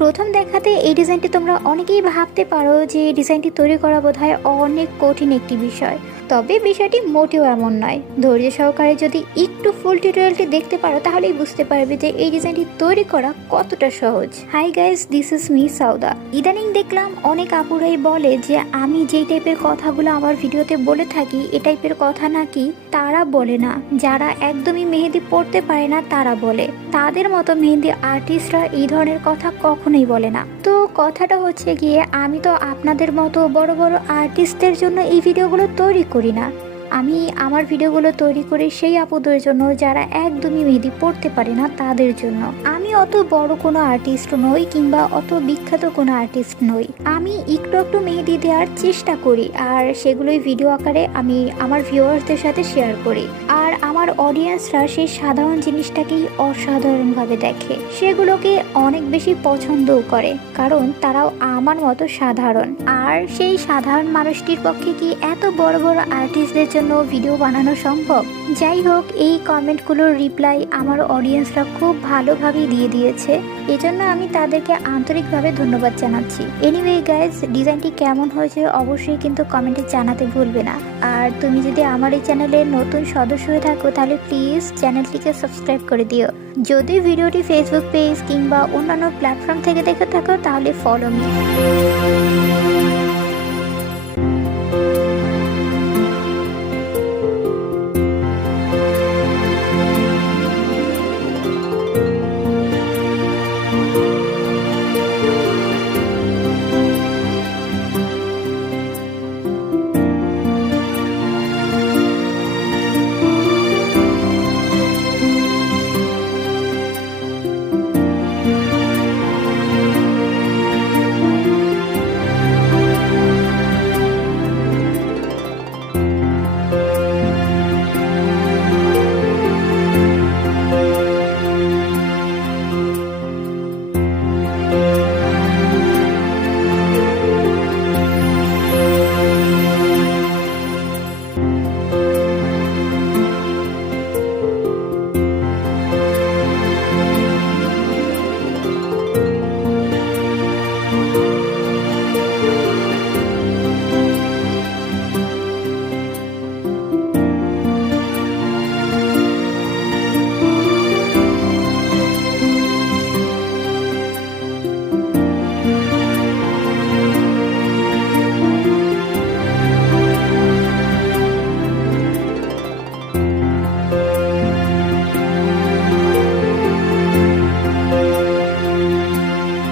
প্রথম দেখাতে এই ডিজাইনটি তোমরা অনেকেই ভাবতে পারো যে ডিজাইনটি তৈরি করা বোধহয় অনেক কঠিন একটি বিষয়, তবে বিষয়টি মোটেও এমন নয়। ধৈর্য সহকারে যদি একটু ফুল টিউটোরিয়ালটি দেখতে পারো তাহলেই বুঝতে পারবে যে এই ডিজাইনটি তৈরি করা কতটা সহজ। Hi guys, this is me Sawda. ইদানিং দেখলাম অনেক আপুরাই বলে যে আমি যেই টাইপের কথাগুলো আমার ভিডিওতে বলে থাকি এ টাইপের কথা নাকি তারা বলে না, যারা একদমই মেহেদি পড়তে পারে না তারা বলে। তাদের মতো মেহেদি আর্টিস্টরা এই ধরনের কথা কখনোই বলে না। তো কথাটা হচ্ছে গিয়ে আমি তো আপনাদের মতো বড় বড় আর্টিস্টদের জন্য এই ভিডিওগুলো তৈরি করি না। আমি আমার ভিডিওগুলো তৈরি করি সেই আপুদের জন্য যারা একদমই মেহেদি পড়তে পারে না তাদের জন্য। আমি অত বড় কোনো আর্টিস্ট নই কিংবা অত বিখ্যাত কোনো আর্টিস্ট নই। আমি একটু একটু মেহেদি দেওয়ার চেষ্টা করি আর সেগুলোই ভিডিও আকারে আমি আমার ভিউয়ার্সদের সাথে শেয়ার করি। আর আমার অডিয়েন্সরা সেই সাধারণ জিনিসটাকেই অসাধারণভাবে দেখে, সেগুলোকে অনেক বেশি পছন্দও করে, কারণ তারাও আমার মতো সাধারণ। আর সেই সাধারণ মানুষটির পক্ষে কি এত বড় বড় আর্টিস্টদের জন্য ভিডিও বানানো সম্ভব? যাই হোক, এই কমেন্টগুলোর রিপ্লাই আমার অডিয়েন্সরা খুব ভালোভাবেই দিয়ে দিয়েছে, এজন্য আমি তাদেরকে আন্তরিকভাবে ধন্যবাদ জানাচ্ছি। এনিওয়ে গাইজ, ডিজাইনটি কেমন হয়েছে অবশ্যই কিন্তু কমেন্টে জানাতে ভুলবে না। আর তুমি যদি আমার এই চ্যানেলের নতুন সদস্য হয়ে থাকো তাহলে প্লিজ চ্যানেলটিকে সাবস্ক্রাইব করে দিও। যদি ভিডিওটি ফেসবুক পেজ কিংবা অন্যান্য প্ল্যাটফর্ম থেকে দেখে থাকো তাহলে ফলো মি।